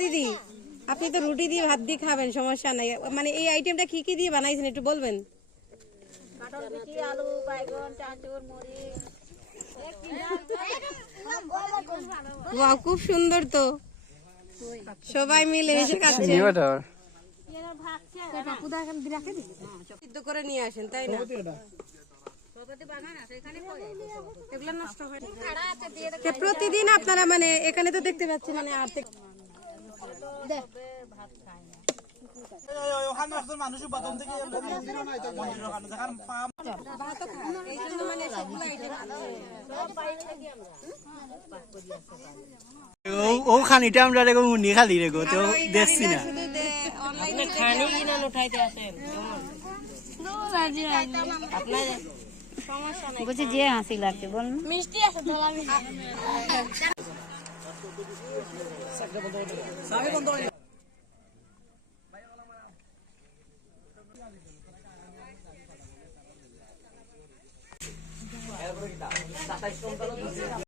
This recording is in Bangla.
দিদি আপনি তো রুটি দিয়ে ভাত দিয়ে খাবেন, সমস্যা নাই, মানে এই আইটেমটা কি কি দিয়ে বানাইছেন একটু বলবেন? আলু, বাইগন, চানাচুর, মরিচ। বাহ, খুব সুন্দর তো, সবাই মিলে এসে খাচ্ছে। সিদ্ধ করে নিয়ে আসেন তাই না? এগুলো নষ্ট হয় না প্রতিদিন আপনারা, মানে এখানে তো দেখতে পাচ্ছি মানে আর্থিক ও খানিটা আমরা রেগো মুনি খালি রেগো তো দেখছি না। আপনি খানি কিনা উঠাইতে আসেন আপনার সমস্যা নাই। বুঝি যে হাসি লাগছে বলুন। মিষ্টি আছে তো আমি